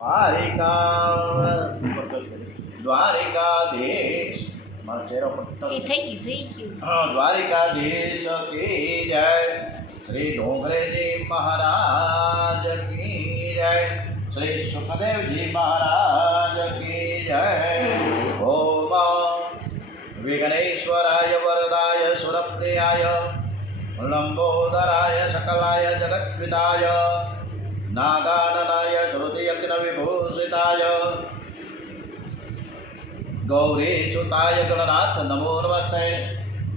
દ્વારિકા દ્વારિકાધીશ મારો ચહેરો પટ્ટો એ થઈ ગયું દ્વારિકાધીશ કી જય શ્રી ઢોંગરેજી મહારાજ કી જય શ્રી સુખદેવજી મહારાજ કી જય ઓમ વિઘ્નેશ્વરાય વરદાય સુરપ્રિયાય લંબોદરાય सकलाय जगत्पिताय नागाननाय श्रुतियज्ञविभूषिताय गौरीच्युताय गणनाथ नमो नमस्ते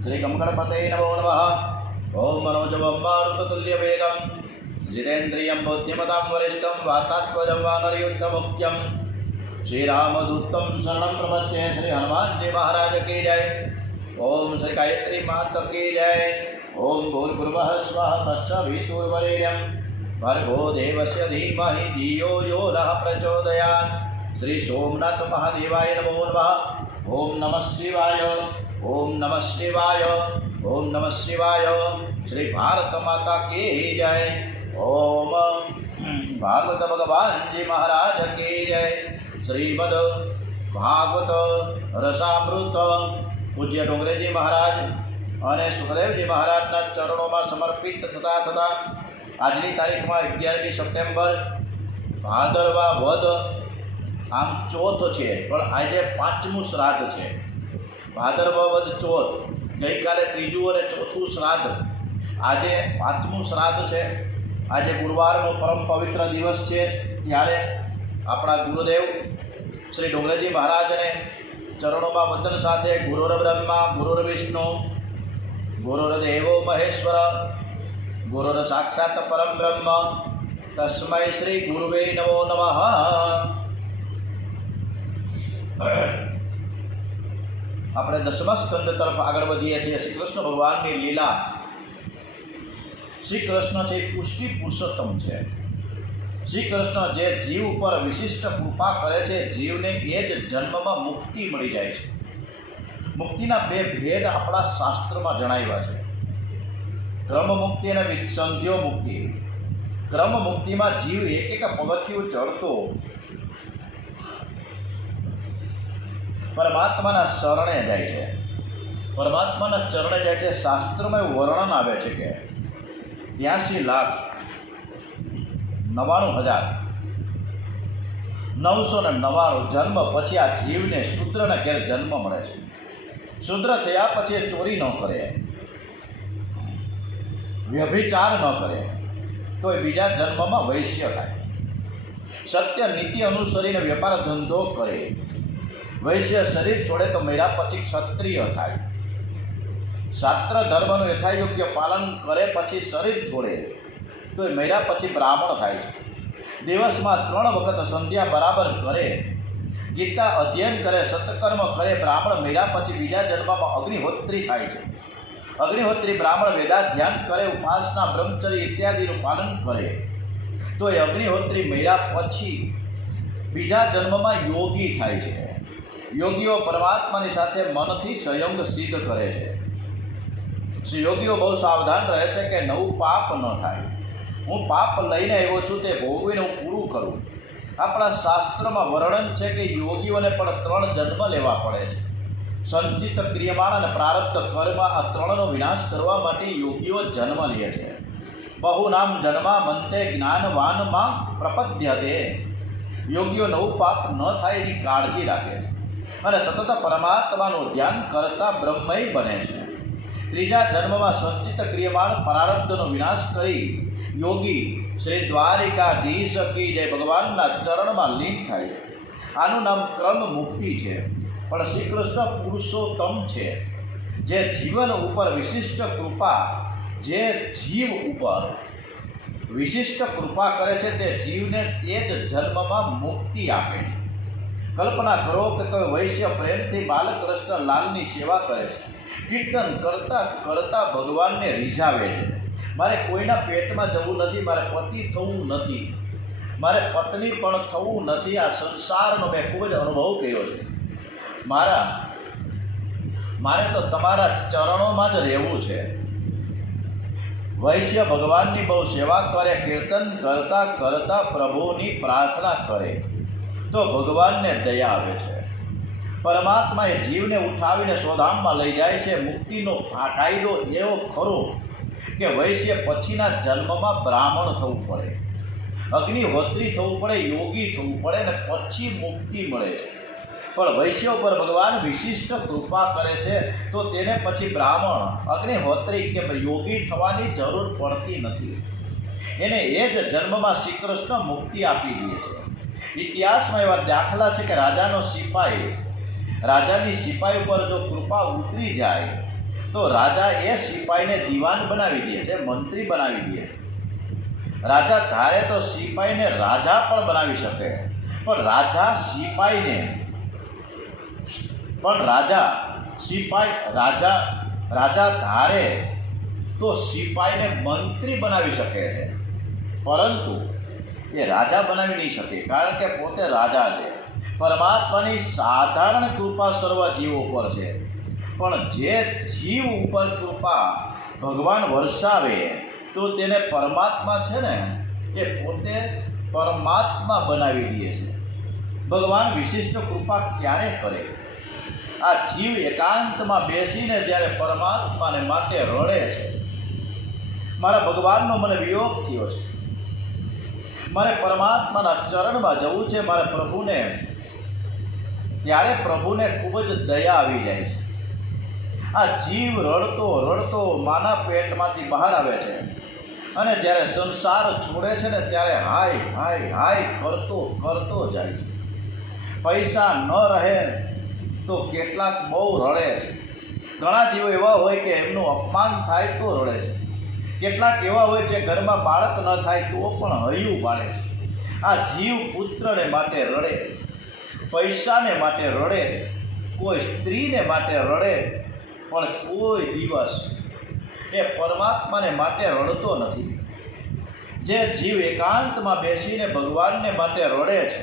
श्री गणपते नमो नमः ओम मनोजवं मारुततुल्यवेगं जितेन्द्रियं बुद्धिमतां वरिष्ठं वातात्मजं वानरयुद्धमुख्यं श्रीरामदूतं शरणं प्रपद्ये श्री हनुमान जी महाराज की जय ओम श्री गायत्री माता की जय ओम भूर्भुवः स्वः तत्सवितुर्वरेण्यं भर्गो देवस्य धीमहि धियो यो नः प्रचोदयात् श्री सोमनाथ महादेवाय नमो नमः ओम नमः शिवाय ओम नमः शिवाय ओम नमः शिवाय श्री भारत माता की जय ओम भागवत भगवान जी महाराज की जय श्रीमद भागवत रसामृत पूज्य डोंगरेजी महाराज અને સુખદેવજી મહારાજના ચરણોમાં સમર્પિત થતાં થતાં આજની તારીખમાં 11મી સપ્ટેમ્બર ભાદરવા વદ આમ ચોથ છે, પણ આજે પાંચમું શ્રાદ્ધ છે. ભાદરવા વદ ચોથ, ગઈકાલે ત્રીજું અને ચોથું શ્રાદ્ધ, આજે પાંચમું શ્રાદ્ધ છે. આજે ગુરુવારનો પરમ પવિત્ર દિવસ છે. ત્યારે આપણા ગુરુદેવ શ્રી ડોંગરેજી મહારાજને ચરણોમાં વંદન સાથે ગુરુર બ્રહ્મા ગુરુર વિષ્ણુ गुरुर्देवो महेश्वर गुरुर साक्षात परम ब्रह्म तस्मै श्री गुरुवे नमो नमः. આપણે 10મા સ્કંદ તરફ આગળ વધીએ છીએ. શ્રી કૃષ્ણ ભગવાનની લીલા. શ્રી કૃષ્ણ છે પુષ્ટિ પુરુષોત્તમ છે. શ્રી કૃષ્ણ જે જીવ ઉપર વિશિષ્ટ કૃપા કરે છે, જીવને એ જ જન્મમાં મુક્તિ મળી જાય છે. મુક્તિના બે ભેદ આપણા શાસ્ત્રમાં જણાવ્યા છે, ક્રમ મુક્તિ અને વિસંધ્યો મુક્તિ. ક્રમ મુક્તિમાં જીવ એક એક પગથિયું ચડતો પરમાત્માના શરણે જાય છે. પરમાત્માના ચરણે જાય છે. શાસ્ત્રમાં એવું વર્ણન આવે છે કે 83,99,999 જન્મ પછી આ જીવને શુદ્રના ઘેર જન્મ મળે છે. શુદ્ર થયા પછી એ ચોરી ન કરે, વ્યભિચાર ન કરે, તો એ બીજા જન્મમાં વૈશ્ય થાય. સત્ય નીતિ અનુસરીને વેપાર ધંધો કરે. વૈશ્ય શરીર છોડે તો મર્યા પછી ક્ષત્રિય થાય. શાસ્ત્ર ધર્મનું યથાયોગ્ય પાલન કરે પછી શરીર છોડે તો એ મર્યા પછી બ્રાહ્મણ થાય છે. દિવસમાં 3 વખત સંધ્યા બરાબર કરે, ગીતા અધ્યયન કરે, સત્કર્મ કરે, બ્રાહ્મણ મર્યા પછી બીજા જન્મમાં અગ્નિહોત્રી થાય છે. અગ્નિહોત્રી બ્રાહ્મણ વેદાધ્યાન કરે, ઉપાસના બ્રહ્મચર્ય ઇત્યાદિનું પાલન કરે તો એ અગ્નિહોત્રી મર્યા પછી બીજા જન્મમાં યોગી થાય છે. યોગીઓ પરમાત્માની સાથે મનથી સંયોગ સિદ્ધ કરે છે. યોગીઓ બહુ સાવધાન રહે છે કે નવું પાપ ન થાય. હું પાપ લઈને આવ્યો છું તે ભોગવીને હું પૂરું કરું. આપણા શાસ્ત્રમાં વર્ણન છે કે યોગીઓને પણ 3 જન્મ લેવા પડે છે. સંચિત ક્રિયમાણ અને પ્રારબ્ધ કર્મ, આ 3નો વિનાશ કરવા માટે યોગીઓ જન્મ લે છે. બહુનામ જન્મા મંતે જ્ઞાનવાનમાં પ્રપદ્યતે. યોગીઓ નવું પાપ ન થાય એની કાળજી રાખે છે અને સતત પરમાત્માનું ધ્યાન કરતા બ્રહ્મય બને છે. ત્રીજા જન્મમાં સંચિત ક્રિયમાણ પ્રારબ્ધનો વિનાશ કરી યોગી શ્રી દ્વારિકાધીશ કી જય ભગવાનના ચરણમાં લીન થાય. આનું નામ ક્રમ મુક્તિ છે. પણ શ્રી કૃષ્ણ પુરુષોત્તમ છે, જે જીવન ઉપર વિશિષ્ટ કૃપા, જે જીવ ઉપર વિશિષ્ટ કૃપા કરે છે તે જીવને તે જ જન્મમાં મુક્તિ આપે છે. કલ્પના કરો કે કોઈ વૈશ્ય પ્રેમથી બાલકૃષ્ણ લાલની સેવા કરે છે. કીર્તન કરતાં કરતાં ભગવાનને રીઝાવે છે. મારે કોઈના પેટમાં જવું નથી, મારે પતિ થવું નથી, મારે પત્ની પણ થવું નથી. આ સંસારનો મેં ખૂબ જ અનુભવ કર્યો છે. મારે તો તમારા ચરણોમાં જ રહેવું છે. વૈશ્ય ભગવાનની બહુ સેવા કરે, કીર્તન કરતા કરતા પ્રભુની પ્રાર્થના કરે તો ભગવાનને દયા આવે છે. પરમાત્મા એ જીવને ઉઠાવીને સ્વધામમાં લઈ જાય છે. મુક્તિનો કાયદો એવો ખરો કે વૈશ્ય પછીના જન્મમાં બ્રાહ્મણ થવું પડે, અગ્નિહોત્રી થવું પડે, યોગી થવું પડે અને પછી મુક્તિ મળે છે. પણ વૈશ્ય પર ભગવાન વિશિષ્ટ કૃપા કરે છે તો તેને પછી બ્રાહ્મણ, અગ્નિહોત્રી કે યોગી થવાની જરૂર પડતી નથી. એને એ જ જન્મમાં શ્રી કૃષ્ણ મુક્તિ આપી દે છે. ઇતિહાસમાં એવા દાખલા છે કે રાજાની સિપાઈ ઉપર જો કૃપા ઉતરી જાય તો રાજા એ સિપાઈને દિવાન બનાવી દે છે, મંત્રી બનાવી દે. રાજા ધારે તો સિપાઈને રાજા પણ બનાવી શકે, પણ રાજા ધારે તો સિપાઈને મંત્રી બનાવી શકે છે, પરંતુ એ રાજા બનાવી નહીં શકે, કારણ કે પોતે રાજા છે. પરમાત્માની સાધારણ કૃપા સર્વ જીવો ઉપર છે, પણ જે જીવ ઉપર કૃપા ભગવાન વરસાવે તો તેને પરમાત્મા છે ને એ પોતે પરમાત્મા બનાવી દે છે. ભગવાન વિશિષ્ટ કૃપા ક્યારે કરે? આ જીવ એકાંતમાં બેસીને જ્યારે પરમાત્માને માટે રડે છે, મારા ભગવાનનો મને વિયોગ થયો છે, મારે પરમાત્માના ચરણમાં જવું છે, મારે પ્રભુને, ત્યારે પ્રભુને ખૂબ જ દયા આવી જાય છે. આ જીવ રડતો રડતો માના પેટમાંથી બહાર આવે છે અને જ્યારે સંસાર છોડે છે ને ત્યારે હાય હાય હાય કરતો જાય છે. પૈસા ન રહે તો કેટલાક બહુ રડે છે. ઘણા જીવો એવા હોય કે એમનું અપમાન થાય તો રડે છે. કેટલાક એવા હોય છે ઘરમાં બાળક ન થાય તો પણ હૈયું પાડે છે. આ જીવ પુત્રને માટે રડે, પૈસાને માટે રડે, કોઈ સ્ત્રીને માટે રડે, પણ કોઈ દિવસ એ પરમાત્માને માટે રડતો નથી. જે જીવ એકાંતમાં બેસીને ભગવાનને માટે રડે છે,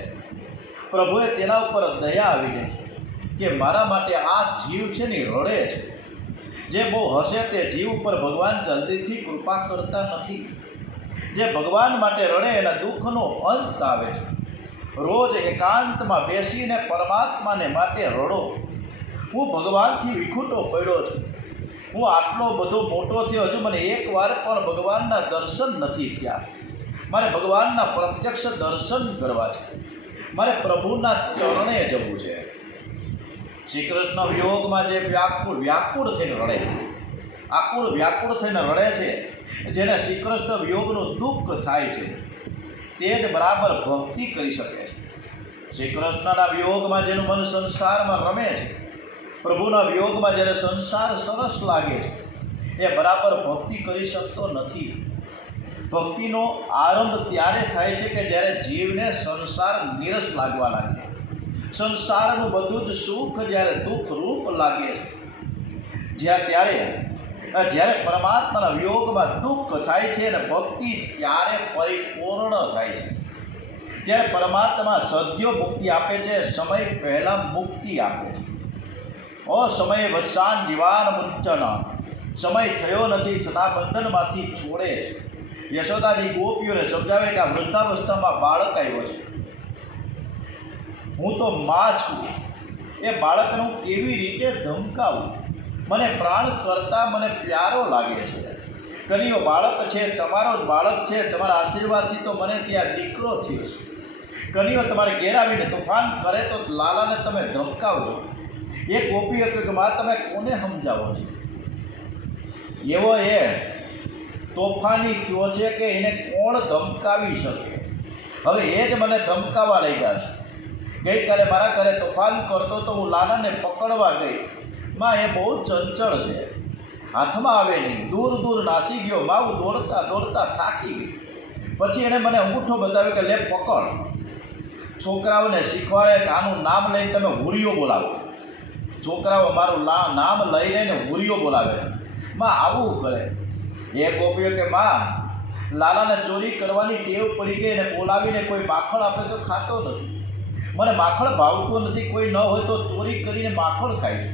પ્રભુએ તેના ઉપર દયા આવી જાય છે કે મારા માટે આ જીવ છે ને રડે છે. જે બહુ હસે તે જીવ ઉપર ભગવાન જલ્દીથી કૃપા કરતા નથી. જે ભગવાન માટે રડે એના દુઃખનો અંત આવે છે. રોજ એકાંતમાં બેસીને પરમાત્માને માટે રડો. હું ભગવાનથી વિખૂટો પડ્યો છું, હું આટલો બધો મોટો થયો, હજુ મને એકવાર પણ ભગવાનના દર્શન નથી થયા. મારે ભગવાનના પ્રત્યક્ષ દર્શન કરવા છે, મારે પ્રભુના ચરણે જવું છે. શ્રી કૃષ્ણ વિયોગમાં જે વ્યાકુળ થઈને રડે, વ્યાકુળ થઈને રડે છે, જેને શ્રી કૃષ્ણ વિયોગનું દુઃખ થાય છે, તે જ બરાબર ભક્તિ કરી શકે છે. શ્રી કૃષ્ણના વિયોગમાં જેનું મન સંસારમાં રમે છે, પ્રભુના વિયોગમાં જ્યારે સંસાર સરસ લાગે છે, એ બરાબર ભક્તિ કરી શકતો નથી. ભક્તિનો આરંભ ત્યારે થાય છે કે જ્યારે જીવને સંસાર નીરસ લાગવા લાગે, સંસારનું બધું જ સુખ જ્યારે દુઃખ રૂપ લાગે છે, જ્યારે પરમાત્માના વિયોગમાં દુઃખ થાય છે અને ભક્તિ ત્યારે પરિપૂર્ણ થાય છે. ત્યારે પરમાત્મા સદ્યો મુક્તિ આપે છે, સમય પહેલાં મુક્તિ આપે છે. સમય વત્સાન જીવાન મુંચન, સમય થયો નથી છતાં બંધનમાંથી છોડે છે. યશોદાજી ગોપીઓને સમજાવે કે આ વૃદ્ધાવસ્થામાં બાળક આવ્યો છે, હું તો માં છું, એ બાળકને હું કેવી રીતે ધમકાવું? મને પ્રાણ કરતાં મને પ્યારો લાગે છે. કનૈયો બાળક છે, તમારો જ બાળક છે, તમારા આશીર્વાદથી તો મને ત્યાં દીકરો થયો છે. કનૈયો તમારે ઘેર આવીને તોફાન કરે તો લાલાને તમે ધમકાવજો. એ ગોપીઓ કહે કે માં તમે કોને સમજાવો છો? એવો એ તોફાની થયો છે કે એને કોણ ધમકાવી શકે? હવે એ જ મને ધમકાવવા લઈ ગયા છે. ગઈકાલે મારા ઘરે તોફાન કરતો તો હું લાલાને પકડવા ગઈ. માં એ બહુ ચંચળ છે, હાથમાં આવે નહીં, દૂર દૂર નાસી ગયો. માં હું દોડતા થાકી ગઈ. પછી એણે મને અંગૂઠો બતાવ્યો કે લે પકડ. છોકરાઓને શીખવાડે કે આનું નામ લઈને તમે હુરિયો બોલાવો. છોકરાઓ મારું નામ લઈ લઈને હુરિયો બોલાવે. માં આવું કરે. એ ગોપીઓ કે માં લાલાને ચોરી કરવાની ટેવ પડી ગઈ, એને બોલાવીને કોઈ માખણ આપે તો ખાતો નથી. મને માખણ ભાવતું નથી, કોઈ ન હોય તો ચોરી કરીને માખણ ખાય છે.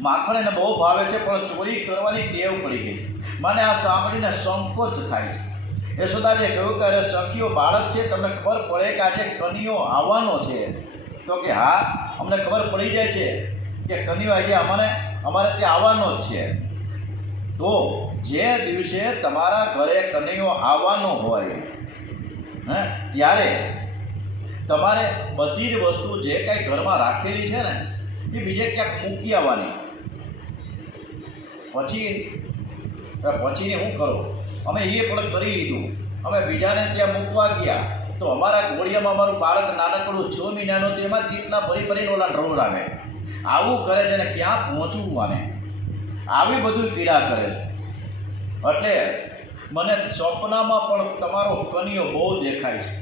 માખણ એને બહુ ભાવે છે, પણ ચોરી કરવાની ટેવ પડી ગઈ. મને આ સાંભળીને સંકોચ થાય છે. યશોદાજીએ કહ્યું કે અરે સખીઓ, બાળક છે, તમને ખબર પડે કે આજે કનિયો આવવાનો છે? તો કે હા, અમને ખબર પડી જાય છે કે કનિયો આજે અમારે ત્યાં આવવાનો જ છે. તો જે દિવસે તમારા ઘરે કનિયો આવવાનો હોય ત્યારે તમારે બધી જ વસ્તુ જે કાંઈ ઘરમાં રાખેલી છે ને એ બીજે ક્યાંક મૂકી આવવાની. પછીને શું કરો? અમે એ પણ કરી લીધું. અમે બીજાને ત્યાં મૂકવા ગયા તો અમારા ઘોડિયામાં અમારું બાળક નાનકડું 6 મહિનાનું, તો એમાં જેટલા ભરી ઓલા ઢોળાવે. આવું કરે છે ને ક્યાં પહોંચવું માને? આવી બધું કીડા કરે છે. એટલે મને સપનામાં પણ તમારો કનિયો બહુ દેખાય છે.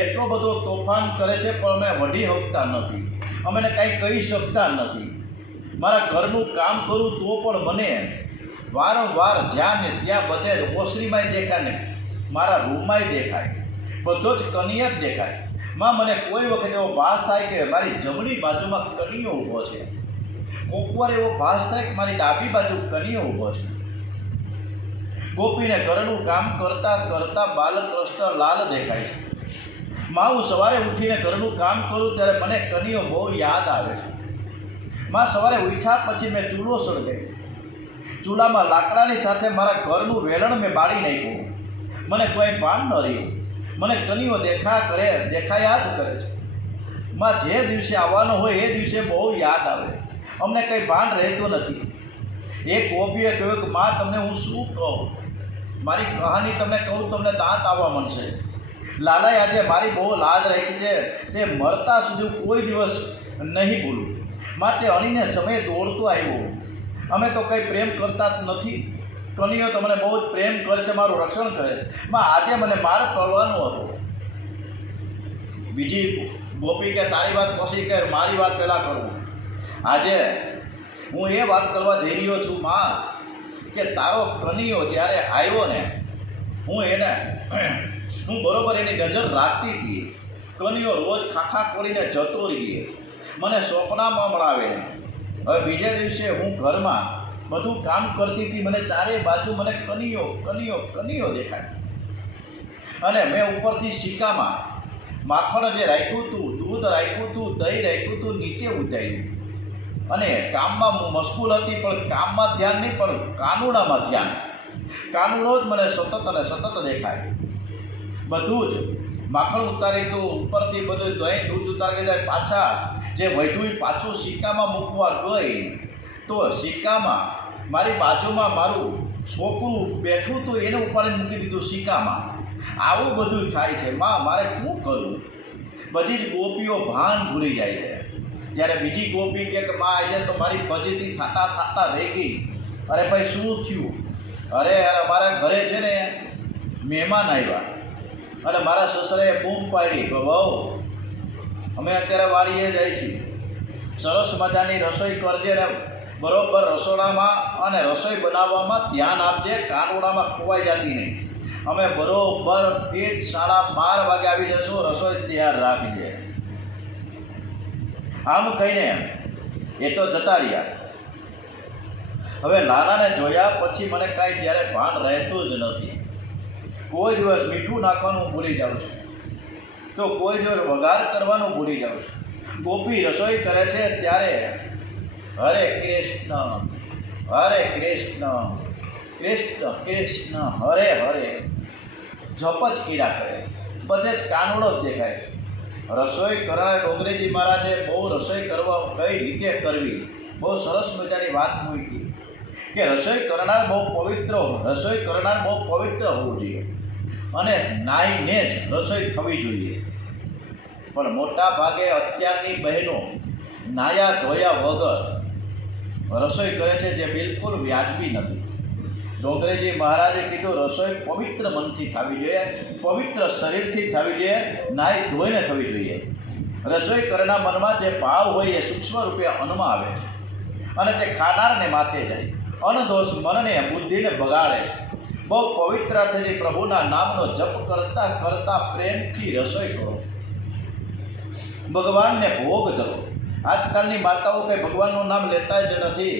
એટલો બધો તોફાન કરે છે, પણ અમે વઢી શકતા નથી, અમે કાંઈ કહી શકતા નથી. મારા ઘરનું કામ કરું તો પણ મને વારંવાર જ્યાં ને ત્યાં બધે ઓસરીમાંય દેખાય ને મારા રૂમમાંય દેખાય, બધો જ કનિયા જ દેખાય. મને કોઈ વખત એવો ભાસ થાય કે મારી જમણી બાજુમાં કનિયો ઊભો છે, કોક વાર એવો ભાસ થાય કે મારી ડાબી બાજુ કનિયો ઊભો છે. ગોપીને ઘરનું કામ કરતાં કરતાં બાલકૃષ્ણ લાલ દેખાય છે. હું સવારે ઉઠીને ઘરનું કામ કરું ત્યારે મને કનિયો બહુ યાદ આવે છે. સવારે ઉઠ્યા પછી મેં ચૂલો સળગાવ્યો. ચૂલામાં લાકડાની સાથે મારા ઘરનું વેલણ મેં બાળી નાખ્યું. મને કોઈ ભાન ન રહ્યું. મને કનિયો દેખાયા જ કરે છે. જે દિવસે આવવાનો હોય એ દિવસે બહુ યાદ આવે. અમને કંઈ ભાન રહેતું નથી. એક ગોપીએ કહ્યું કે તમને હું શું કહું? મારી કહાની તમને કહું તમને દાંત આવવા મળશે. લાલાએ આજે મારી બહુ લાજ રાખી છે, તે મરતા સુધી કોઈ દિવસ નહીં ભૂલું. તે અણીને સમય દોડતો આવ્યો. અમે તો કંઈ પ્રેમ કરતા જ નથી. કનિયો તો મને બહુ જ પ્રેમ કરે છે, મારું રક્ષણ કરે. આજે મને માર પડવાનો હતો. બીજી ગોપી કે તારી વાત પછી કે મારી વાત પહેલાં કરું. આજે હું એ વાત કરવા જઈ રહ્યો છું કે તારો કનિયો જ્યારે આવ્યો ને, હું બરોબર એની નજર રાખતી હતી. કનિયો રોજ ખાખા કરીને જતો રહીએ, મને સ્વપ્નમાં મળાવે. હવે બીજે દિવસે હું ઘરમાં બધું કામ કરતી હતી, મને ચારે બાજુ મને કનિયો દેખાય. અને મેં ઉપરથી સિક્કામાં માખણ જે રાખ્યું હતું, દૂધ રાખ્યું હતું, દહીં રાખ્યું હતું, નીચે ઉતાર્યું. અને કામમાં મશગુલ હતી, પણ કામમાં ધ્યાન નહીં, પણ કાનુડામાં ધ્યાન. કાનુડો જ મને સતત અને સતત દેખાય. બધું જ માખણ ઉતારી તું, ઉપરથી બધું દહીં દૂધ ઉતારી જાય. પાછા જે વધ્યું પાછું સિક્કામાં મૂકવા ગઈ તો સિક્કામાં મારી બાજુમાં મારું છોકરું બેઠું હતું, એને ઉપાડીને મૂકી દીધું સિક્કામાં. આવું બધું થાય છે. મારે શું કરવું? બધી જ ગોપીઓ ભાન ભૂલી જાય છે. ત્યારે બીજી ગોપી કે આજે તો મારી ફજીતી થતાં રહી ગઈ. અરે ભાઈ શું થયું? અરે મારા ઘરે છે ને મહેમાન આવ્યા અને મારા સસરાએ બૂમ પાડી કે બહુ અમે અત્યારે વાડીએ જાય છીએ, સરસ મજાની રસોઈ કરજે ને બરોબર રસોડામાં અને રસોઈ બનાવવામાં ધ્યાન આપજે, કાનુડામાં ખોવાઈ જતી નહીં. અમે બરોબર ફીટ 12:30 વાગે આવી જશું, રસોઈ તૈયાર રાખીએ. આમ કહીને એ તો જતા રહ્યા. હવે લાલાને જોયા પછી મને કાંઈ જ્યારે ભાન રહેતું જ નથી. કોઈ દિવસ મીઠું નાખવાનું ભૂલી જાઉં છું, તો કોઈ દિવસ વઘાર કરવાનું ભૂલી જાઉં છું. ગોપી રસોઈ કરે છે ત્યારે હરે કૃષ્ણ કૃષ્ણ કૃષ્ણ હરે હરે જપ જ કર્યા કરે. બધે જ કાનુડો જ દેખાય. રસોઈ કરનાર ડોંગરેજી મહારાજે બહુ રસોઈ કરવા કઈ રીતે કરવી બહુ સરસ મજાની વાત મૂકી કે રસોઈ કરનાર બહુ પવિત્ર હોવું જોઈએ અને નાહીને જ રસોઈ થવી જોઈએ. પણ મોટા ભાગે અત્યારની બહેનો નાયા ધોયા વગર રસોઈ કરે છે, જે બિલકુલ વ્યાજબી નથી. ડોંગરેજી મહારાજે કીધું રસોઈ પવિત્ર મનથી થવી જોઈએ, પવિત્ર શરીરથી થવી જોઈએ, નાહી ધોઈને થવી જોઈએ. રસોઈ કરનાર મનમાં જે ભાવ હોય એ સૂક્ષ્મ રૂપે અન્નમાં આવે છે અને તે ખાનારને માથે જાય. અનદોષ મનને બુદ્ધિને બગાડે છે. બહુ પવિત્રતાથી પ્રભુના નામનો જપ કરતાં કરતાં પ્રેમથી રસોઈ કરો, ભગવાનને ભોગ ધરો. આજકાલની માતાઓ કંઈ ભગવાનનું નામ લેતા જ નથી.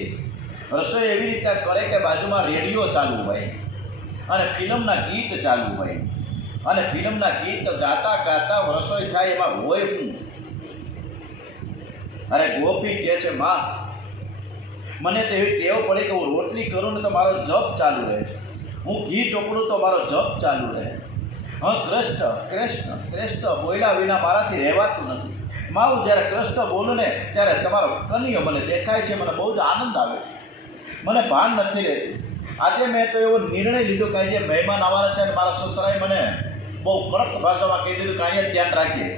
રસોઈ એવી રીતે કરે કે બાજુમાં રેડિયો ચાલુ હોય અને ફિલ્મના ગીત ચાલુ હોય અને ફિલ્મના ગીત ગાતા ગાતા રસોઈ થાય એમાં હોય હું. અરે ગોપી કહે છે, માં મને તો એવી ટેવ પડી કે હું રોટલી કરું ને તો મારો જપ ચાલુ રહે છે, હું ઘી ચોપડું તો મારો જપ ચાલુ રહે. હા, કૃષ્ણ કૃષ્ણ કૃષ્ણ બોલ્યા વિના મારાથી રહેવાતું નથી. માં હું જ્યારે કૃષ્ણ બોલું ને ત્યારે તમારો કનૈયો મને દેખાય છે, મને બહુ જ આનંદ આવે છે, મને ભાન નથી રહેતું. આજે મેં તો એવો નિર્ણય લીધો કે જે મહેમાન આવવાના છે અને મારા સસરાએ મને બહુ કડક ભાષામાં કહી દીધું કે અહીંયા ધ્યાન રાખીએ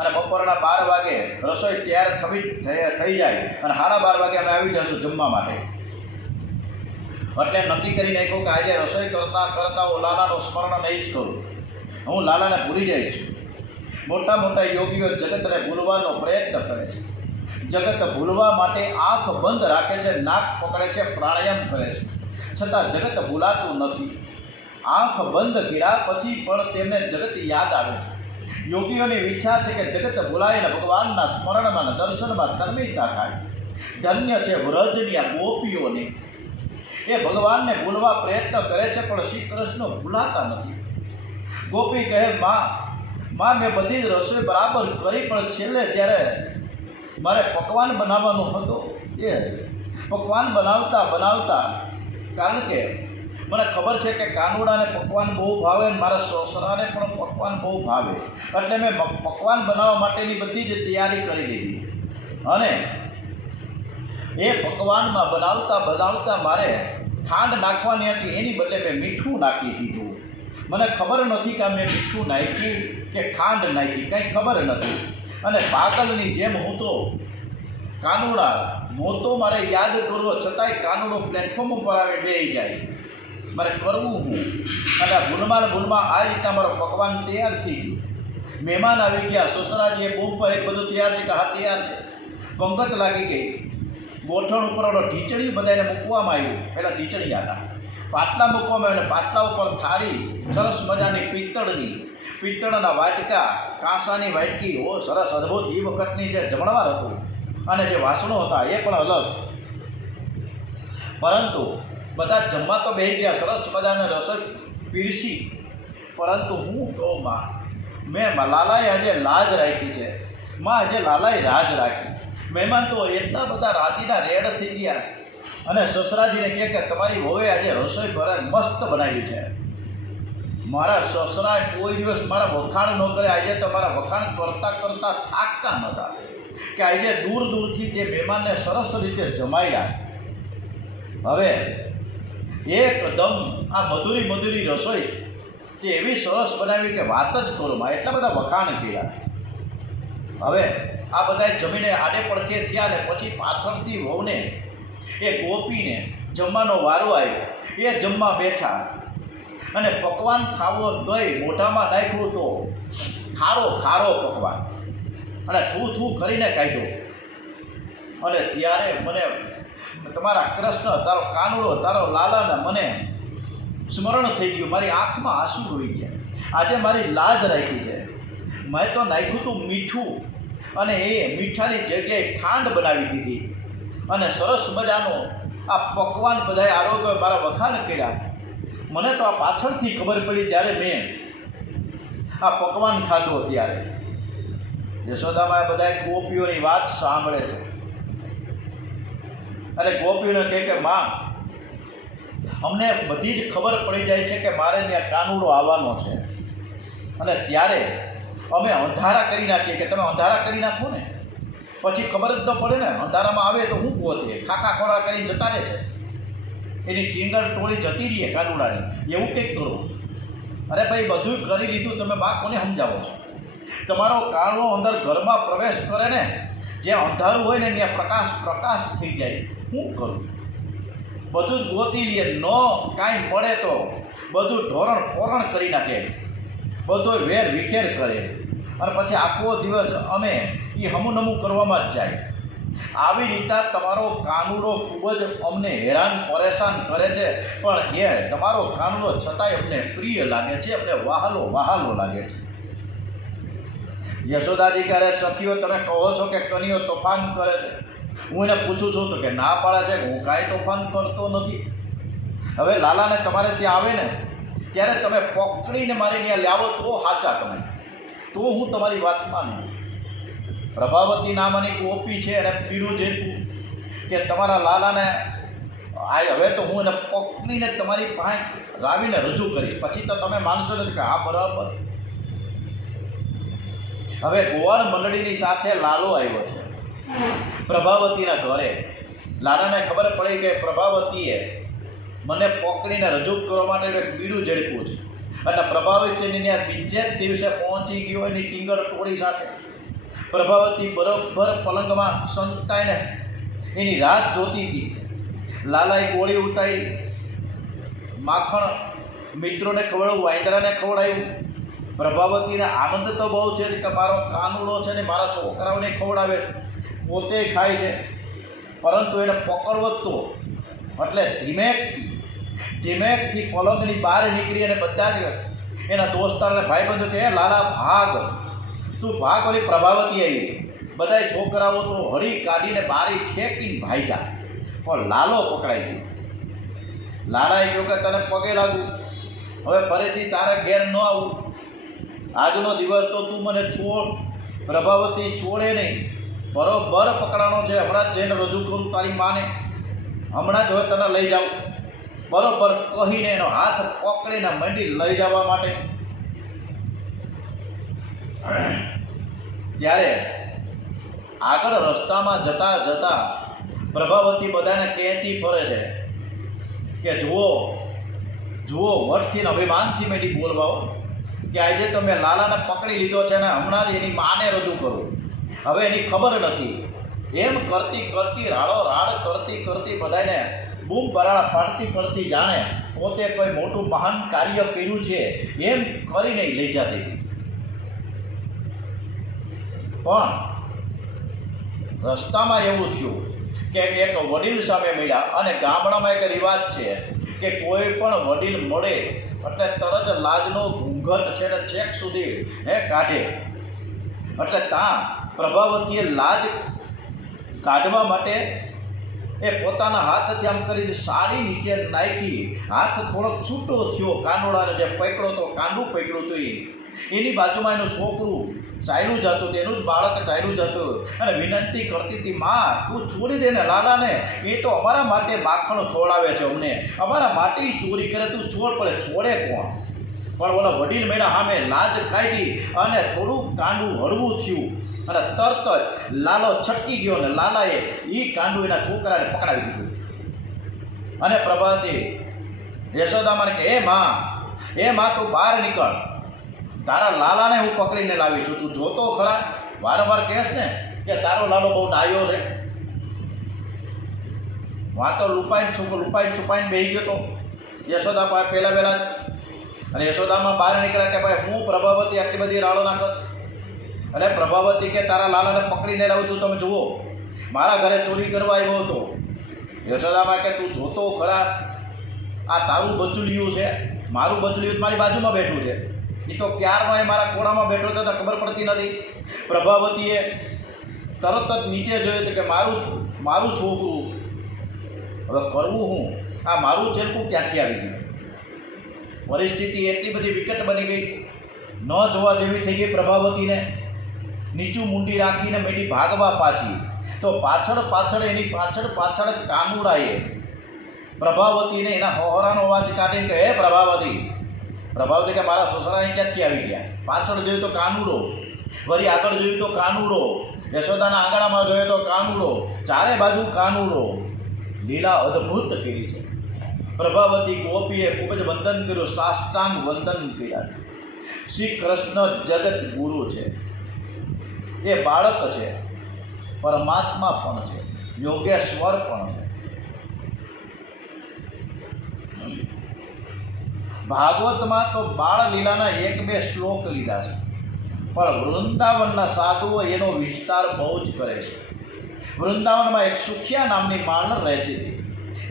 અને બપોરના 12 વાગે રસોઈ તૈયાર થઈ જાય અને 12:30 વાગે અમે આવી જઈશું જમવા માટે. એટલે નક્કી કરી નાખ્યું કે આજે રસોઈ કરતાં કરતાં હું લાલાનું સ્મરણ નહીં જ કરું, હું લાલાને ભૂલી જઈશ. મોટા મોટા યોગીઓ જગતને ભૂલવાનો પ્રયત્ન કરે છે, જગત ભૂલવા માટે આંખ બંધ રાખે છે, નાક પકડે છે, પ્રાણાયામ કરે છે, છતાં જગત ભૂલાતું નથી. આંખ બંધ કર્યા પછી પણ તેમને જગત યાદ આવે છે. યોગીઓની ઈચ્છા છે કે જગત ભૂલાય ને ભગવાનના સ્મરણમાં દર્શનમાં તન્મયતા થાય. ધન્ય છે વ્રજની આ ગોપીઓને, એ ભગવાનને ભૂલવા પ્રયત્ન કરે છે પણ શ્રી કૃષ્ણ ભૂલાતા નથી. ગોપી કહે, માં મેં બધી જ રસોઈ બરાબર કરી પણ છેલ્લે જ્યારે મારે પકવાન બનાવવાનું હતો એ પકવાન બનાવતા કારણ કે મને ખબર છે કે કાનુડાને પકવાન બહુ ભાવે અને મારા સસરાને પણ પકવાન બહુ ભાવે, એટલે મેં પકવાન બનાવવા માટેની બધી જ તૈયારી કરી લીધી અને એ પકવાનમાં બનાવતા મારે ખાંડ નાખવાની હતી, એની બદલે મેં મીઠું નાખી દીધું. મને ખબર નથી કે મેં મીઠું નાખ્યું કે ખાંડ નાખી, કંઈ ખબર નથી. અને પાગલની જેમ હું તો કાનુડા મોતો મારે યાદ કરવો છતાંય કાનુડો પ્લેટફોર્મ ઉપર આવે બેસી જાય, મારે કરવું હું. અને ભૂલમાં આ રીતના મારો પકવાન તૈયાર થઈ ગયું. મહેમાન આવી ગયા, સસરાજીએ બૂમ પર એક બધું તૈયાર છે કે હા તૈયાર છે. પંગત લાગી ગઈ, ગોઠણ ઉપર ઓલો ઢીચણી બધાને મૂકવામાં આવ્યું. પહેલાં ઢીચણી હતા, પાટલા મૂકવામાં આવ્યું અને પાટલા ઉપર થાળી સરસ મજાની પિત્તળના વાટકા, કાંસાની વાટકી, ઓ સરસ અદ્ભુત એ વખતની જે જમણવાર હતું અને જે વાસણો હતા એ પણ અલગ. પરંતુ બધા જમવા તો બેસી ગયા, સરસ મજાને રસોઈ પીરસી. પરંતુ હું કહું માં, મેં લાલાએ આજે લાજ રાખી છે. માં આજે લાલાએ લાજ રાખી. મહેમાન તો એટલા બધા રાજીના રેડ થઈ ગયા અને સસરાજીને કહે કે તમારી વહુએ આજે રસોઈ મસ્ત બનાવી છે. મારા સસરાએ કોઈ દિવસ મારા વખાણ ન કરે, આજે તો મારા વખાણ કરતાં થાકતા નહોતા કે આજે દૂરથી તે મહેમાનને સરસ રીતે જમાડ્યા. હવે એકદમ આ મધુરી રસોઈ તે એવી સરસ બનાવી કે વાત જ કરો માં, એટલા બધા વખાણ કર્યા. હવે આ બધાએ જમીને આડે પડખે થયા ને પછી પાછળથી વહુને એ ગોપીને જમવાનો વારો આવ્યો. એ જમવા બેઠા અને પકવાન ખાવો ગઈ, મોઢામાં નાખ્યું તો ખારો પકવાન અને થૂ કરીને કાઢ્યો. અને ત્યારે મને તમારા કૃષ્ણ, તારો કાનુડો, તારો લાલાને મને સ્મરણ થઈ ગયું. મારી આંખમાં આંસુ રોઈ ગયા. આજે મારી લાજ રાખી છે. મેં તો નાખ્યું હતું મીઠું અને એ મીઠાની જગ્યાએ ખાંડ બનાવી દીધી અને સરસ મજાનો આ પકવાન બધાએ આરોગ્ય મારા વખાણ કર્યા. મને તો આ પાછળથી ખબર પડી જ્યારે મેં આ પકવાન ખાધું ત્યારે. યશોદામાં બધા ગોપીઓની વાત સાંભળે છે અને ગોપીઓને કહે કે માં, અમને બધી જ ખબર પડી જાય છે કે મારે ત્યાં કાનુડો આવવાનો છે અને ત્યારે અમે અંધારા કરી નાખીએ કે તમે અંધારા કરી નાખો ને, પછી ખબર જ ન પડે ને. અંધારામાં આવે તો હું પોતે ખાખા ખોડા કરીને જતા રહે છે, એની ટીંગર ટોળી જતી રહીએ કાનુડાની, એવું કંઈક કરો. અરે ભાઈ, બધું કરી લીધું, તમે બા કોને સમજાવો છો? તમારો કાનુડો અંદર ઘરમાં પ્રવેશ કરે ને, જ્યાં અંધારું હોય ને ત્યાં પ્રકાશ થઈ જાય. શું કરું? બધું જ ગોતી લઈએ, ન કાંઈ મળે તો બધું ફોરણ કરી નાખે, બધો વેર વિખેર કરે અને પછી આખો દિવસ અમે એ હમુનમું કરવામાં જ જાય. આવી રીતે તમારો કાનુડો ખૂબ જ અમને હેરાન પરેશાન કરે છે, પણ એ તમારો કાનુડો છતાંય અમને પ્રિય લાગે છે, અમને વહાલો લાગે છે. યશોદાજી કહે સખીઓ તમે કહો છો કે કનૈયો તોફાન કરે છે, હું એને પૂછું છું તો કે ના પાડે છે, હું કાંઈ તોફાન કરતો નથી. હવે લાલાને તમારે ત્યાં આવે ને ત્યારે તમે પકડીને મારી ત્યાં લાવો તો સાચા તમે, તો હું તમારી વાત માનું. પ્રભાવતી નામની ગોપી છે એને પીડું જેટલું કે તમારા લાલાને હવે તો હું એને પકડીને તમારી પાસે લાવીને રજૂ કરીશ, પછી તો તમે માનશો નથી કે હા બરાબર. હવે ગોવાળ મંડળીની સાથે લાલો આવ્યો છે પ્રભાવતીના ઘરે. લાલાને ખબર પડી કે પ્રભાવતીએ મને પકડીને રજૂ કરવા માટે એક બીડું ઝડપ્યું છે, એટલે પ્રભાવતીને બીજે જ દિવસે પહોંચી ગયો એની ટીંગર ટોળી સાથે. પ્રભાવતી બરોબર પલંગમાં સંતાઈને એની રાત જોતી હતી. લાલાએ ગોળી ઉતારી, માખણ મિત્રોને ખવડાવ્યું, વાંદરાને ખવડાવ્યું. પ્રભાવતીને આનંદ તો બહુ છે કે મારો કાનુડો છે ને મારા છોકરાઓને ખવડાવે છે, પોતે ખાય છે, પરંતુ એને પકડવો તો એટલે ધીમેકથી પલંગની બહાર નીકળી અને બધા જ એના દોસ્તારને ભાઈબંધો કહે લાલા ભાગ, તું ભાગ. ઓલી પ્રભાવતી આવી, બધાય છોકરાઓ તો હળી કાઢીને બારી ફેંકીને ભાગ્યા, પણ લાલો પકડાઈ ગયો. લાલાએ કહ્યું કે તને પગે લાગું, હવે ફરીથી તારે ઘેર ન આવું, આજનો દિવસ તો તું મને છોડ. પ્રભાવતી છોડે નહીં, બરોબર પકડાનો છે, હમણાં જ જઈને રજૂ કરું તારી માને, હમણાં જ હવે તને લઈ જાઉં. બરોબર કહીને એનો હાથ પકડીને મંડી લઈ જવા માટે. ત્યારે આગળ રસ્તામાં જતાં જતાં પ્રભાવતી બધાને કહેતી ફરે છે કે જુઓ વટથી અભિમાનથી મેં બોલવાઓ કે આજે તો મેં લાલાને પકડી લીધો છે ને હમણાં જ એની માને રજૂ કરું, હવે એની ખબર નથી. એમ કરતી રાડો રાડ કરતી બધાને બૂમ બરાડા પાડતી જાણે પોતે કોઈ મોટું મહાન કાર્ય કર્યું છે એમ કરીને લઈ જતી હતી. પણ રસ્તામાં એવું થયું કે એક વડીલ સામે મળ્યા, અને ગામડામાં એક રિવાજ છે કે કોઈ પણ વડીલ મળે એટલે તરત જ લાજનો ઘૂંઘટ છે ને છેક સુધી કાઢે. એટલે ત્યાં પ્રભાવતીએ લાજ કાઢવા માટે એ પોતાના હાથથી આમ કરીને સાડી નીચે નાખી, હાથ થોડોક છૂટો થયો, કાનુડાને જે પકડો તો કાંડું પકડ્યું હતું એની બાજુમાં એનું છોકરું ચાલ્યું જતું હતું, એનું જ બાળક ચાલ્યું જતું, અને વિનંતી કરતી હતી માં તું છોડી દે ને લાલાને, એ તો અમારા માટે માખણ ખવડાવે છે, અમને અમારા માટે ચોરી કરે, તું છોડ. પડે છોડે કોણ? પણ ઓલા વડીલ મેળા સામે લાજ કાઢી અને થોડુંક કાંડું હળવું થયું અને તરત જ લાલો છટકી ગયો ને લાલાએ એ કાંડું એના છોકરાને પકડાવી દીધું. અને પ્રભાવતી યશોદામાને કે એ માં તું બહાર નીકળ, તારા લાલાને હું પકડીને લાવી છું, તું જોતો ખરા? વારંવાર કહેશ ને કે તારો લાલો બહુ ડાયો છે. વાતો લુપાઈને છુપાઈને બેસી ગયો તો યશોદા પાસે પહેલાં જ. અને યશોદામાં બહાર નીકળ્યા કે ભાઈ હું પ્રભાવતી આટલી બધી રાડો નાખો છું. અને પ્રભાવતી કે તારા લાલાને પકડીને લાવું છું, તમે જુઓ મારા ઘરે ચોરી કરવા આવ્યો હતો. યશોદામાં કે તું જોતો ખરા? આ તારું બચુલિયું છે, મારું બચુલિયું મારી બાજુમાં બેઠું છે, એ તો ક્યારનો એ મારા ખોળામાં બેઠો હતો તો ખબર પડતી નથી. પ્રભાવતીએ તરત જ નીચે જોયું કે મારું છોકરું, હવે કરવું હું? આ મારું ચેલકું ક્યાંથી આવી ગયું? પરિસ્થિતિ એટલી બધી વિકટ બની ગઈ, ન જોવા જેવી થઈ ગઈ. પ્રભાવતીને નીચું મુંડી રાખીને મેડી ભાગવા પાછી, તો પાછળ એની પાછળ કાનુડાએ પ્રભાવતીને એના હોહરાનો અવાજ કાઢીને કહે હે પ્રભાવતી કે મારા સસરા અહીં ક્યાંથી આવી ગયા? પાછળ જોયું તો કાનુડો, વળી આગળ જોયું તો કાનુડો, યશોદાના આંગણામાં જોયો તો કાનુડો, ચારે બાજુ કાનુડો. લીલા અદ્ભુત કરી છે. પ્રભાવતી ગોપીએ ખૂબ જ વંદન કર્યું, સાષ્ટાંગ વંદન કર્યા. શ્રી કૃષ્ણ જગત ગુરુ છે, એ બાળક છે, પરમાત્મા પણ છે, યોગેશ્વર પણ છે. ભાગવતમાં તો બાળ લીલાના 1-2 શ્લોક લીધા છે, પણ વૃંદાવનના સાધુઓ એનો વિસ્તાર બહુ જ કરે છે. વૃંદાવનમાં એક સુખિયા નામની માણસ રહેતી હતી.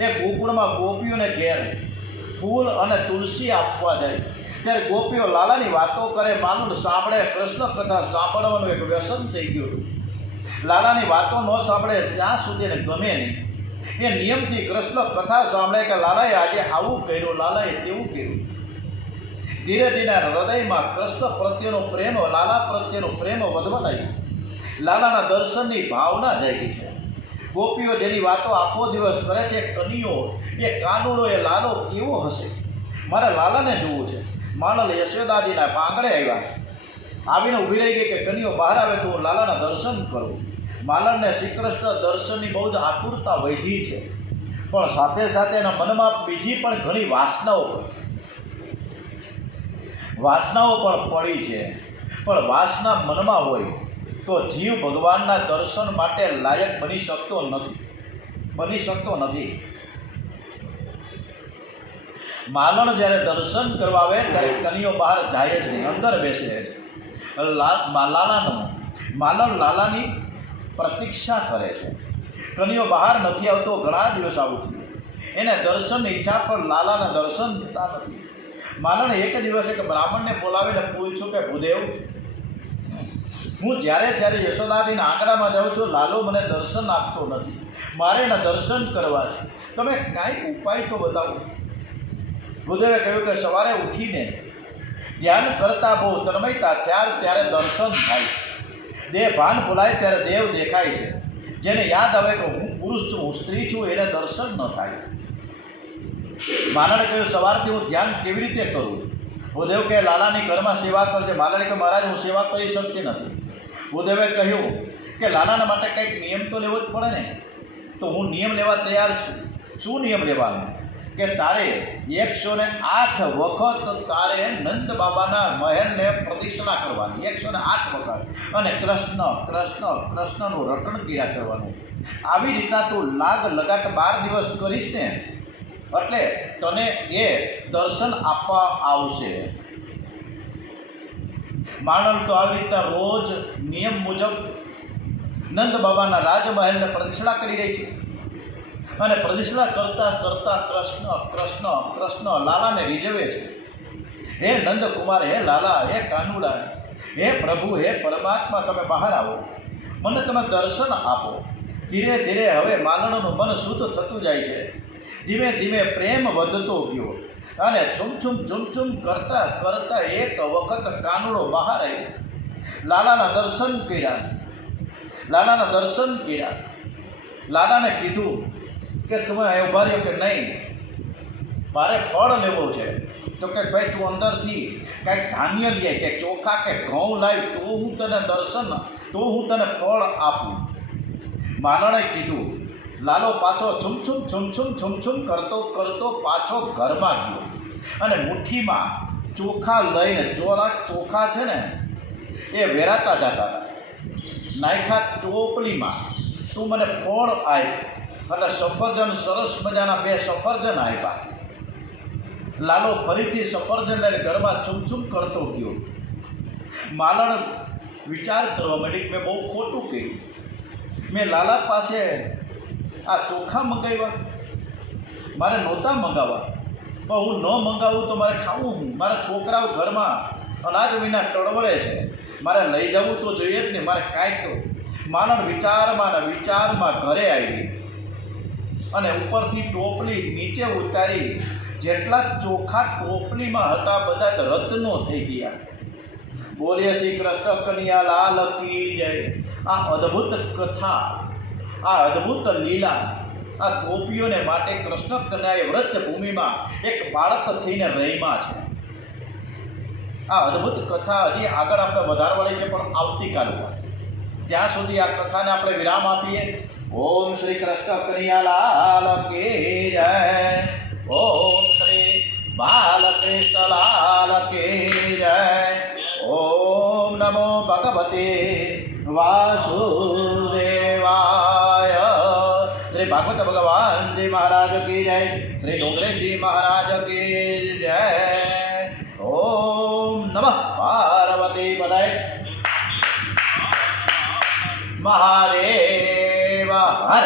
એ ગોકુળમાં ગોપીઓને ઘેર ફૂલ અને તુલસી આપવા જાય, ત્યારે ગોપીઓ લાલાની વાતો કરે, માનવ સાંભળે. કૃષ્ણ કથા સાંભળવાનું એક વ્યસન થઈ ગયું હતું. લાલાની વાતો ન સાંભળે ત્યાં સુધી એને ગમે નહીં. એ નિયમથી કૃષ્ણ કથા સાંભળે કે લાલાએ આજે આવું કર્યું, લાલાએ તેવું કર્યું. ધીરે ધીરે હૃદયમાં કૃષ્ણ પ્રત્યેનો પ્રેમ, લાલા પ્રત્યેનો પ્રેમ વધવા લાગ્યો. લાલાના દર્શનની ભાવના જાગી છે. ગોપીઓ જેની વાતો આખો દિવસ કરે છે, કનૈયો, એ કાનુડો, એ લાલો કેવો હશે, મારે લાલાને જોવું છે. માનલ યશોદાજીના પાંગડે આવ્યા, આવીને ઊભી રહી ગઈ કે કનૈયો બહાર આવે તો હું લાલાના દર્શન કરું. માલણને શ્રી કૃષ્ણ દર્શનની બહુ જ આતુરતા વધી છે, પણ સાથે સાથે એના મનમાં બીજી પણ ઘણી વાસનાઓ પણ પડી છે. પણ વાસના મનમાં હોય તો જીવ ભગવાનના દર્શન માટે લાયક બની શકતો નથી. માલણ જ્યારે દર્શન કરવા આવે ત્યારે કનૈયો બહાર જાય જ નહીં, અંદર બેસે છે. માલણ લાલાની પ્રતીક્ષા કરે છે. કનૈયો બહાર નથી આવતો, ઘણા દિવસ આવું થયું. એને દર્શનની ઈચ્છા, પણ લાલાના દર્શન થતા નથી. માલણે એક દિવસ એક બ્રાહ્મણને બોલાવીને પૂછ્યું કે ભૂદેવ, હું જ્યારે યશોદાજીના આંગણામાં જાઉં છું, લાલો મને દર્શન આપતો નથી, મારે એના દર્શન કરવા છે, તમે કાંઈક ઉપાય તો બતાવો. ભૂદેવે કહ્યું કે સવારે ઉઠીને ધ્યાન કરતાં બહુ તન્મયતા ત્યારે દર્શન થાય. દેહ ભાન ભૂલાય ત્યારે દેવ દેખાય છે. જેને યાદ આવે કે હું પુરુષ છું, હું સ્ત્રી છું, એને દર્શન ન થાય. માલણે કહ્યું સવારથી હું ધ્યાન કેવી રીતે કરું? ભૂદેવ કે લાલાની ઘરમાં સેવા કરજે. માલણે કે મહારાજ હું સેવા કરી શકતી નથી. ભૂદેવે કહ્યું કે લાલાના માટે કંઈક નિયમ તો લેવો જ પડે ને. તો હું નિયમ લેવા તૈયાર છું. શું નિયમ લેવાનો? કે તારે 108 વખત તારે નંદ બાબાના મહેલને પ્રદક્ષિણા કરવાની, 108 વખત, અને કૃષ્ણ કૃષ્ણ કૃષ્ણનું રટણ કર્યા કરવાનું. આવી રીતના તું લગાટ 12 દિવસ કરીશ ને, એટલે તને એ દર્શન આપવા આવશે. માણલ તો આવી રીતના રોજ નિયમ મુજબ નંદ બાબાના રાજમહેલને પ્રદક્ષિણા કરી રહી છે. અને પ્રદક્ષિણા કરતાં કૃષ્ણ કૃષ્ણ કૃષ્ણ લાલાને રીઝવે છે. હે નંદકુમાર, હે લાલા, હે કાનુડા, હે પ્રભુ, હે પરમાત્મા, તમે બહાર આવો, મને તમે દર્શન આપો. ધીરે ધીરે હવે માલણનું મન શુદ્ધ થતું જાય છે. ધીમે ધીમે પ્રેમ વધતો ગયો, અને છૂમછૂમ કરતાં એક વખત કાનુડો બહાર આવ્યો. લાલાના દર્શન કર્યા. લાલાને કીધું કે તમે ઉભા રહ્યો કે નહીં, મારે ફળ લેવો છે. તો કે ભાઈ તું અંદરથી કાંઈક ધાન્ય લે, કે ચોખા કે ઘઉં લાવી, તો હું તને ફળ આપું. માલણે કીધું. લાલો પાછો છૂમછૂમ કરતો પાછો ઘરમાં ગયો, અને મુઠ્ઠીમાં ચોખા લઈને, ચોખા છે ને એ વેરાતા જતા હતા. નાખ્યા ટોપલીમાં, તું મને ફળ આપ. એટલે સફરજન, સરસ મજાના 2 સફરજન આપ્યા. લાલો ફરીથી સફરજન લઈને ઘરમાં છૂમછૂમ કરતો ગયો. માલણ વિચાર કરવા માંડી, મેં બહુ ખોટું કર્યું. મેં લાલા પાસે આ ચોખા મંગાવ્યા, મારે નહોતા મંગાવવા. પણ હું ન મંગાવું તો મારે ખાવું હું? મારા છોકરાઓ ઘરમાં અનાજ વિના ટળવળે છે, મારે લઈ જવું તો જોઈએ જ ને, મારે કાંઈક તો. માલણ વિચારમાં ઘરે આવી, અને ઉપરથી ટોપલી નીચે ઉતારી. જેટલા ચોખા ટોપલીમાં હતા બધા જ રત્નો થઈ ગયા. બોલીએ શ્રી કૃષ્ણ કનૈયા લાલ કી જય. આ અદ્ભુત કથા, આ અદ્ભુત લીલા, આ ગોપીઓને માટે કૃષ્ણ કનૈયાએ વ્રજ ભૂમિમાં એક બાળક થઈને રહીમાં છે. આ અદ્ભુત કથા હજી આગળ આપણે વધારવાની છે, પણ આવતીકાલ ઉપર. ત્યાં સુધી આ કથાને આપણે વિરામ આપીએ. ઓમ શ્રી કૃષ્ણ કનૈયા લાલ કી જય. ઓમ શ્રી બાલકૃષ્ણ લાલ કી જય. ઓમ નમો ભગવતે વાસુદેવાય. શ્રી ભાગવત ભગવાનજી મહારાજ કી જય. શ્રી ડોંગરેજી મહારાજ કી જય. ઓમ નમઃ પાર્વતી પદય મહાદેવ હર.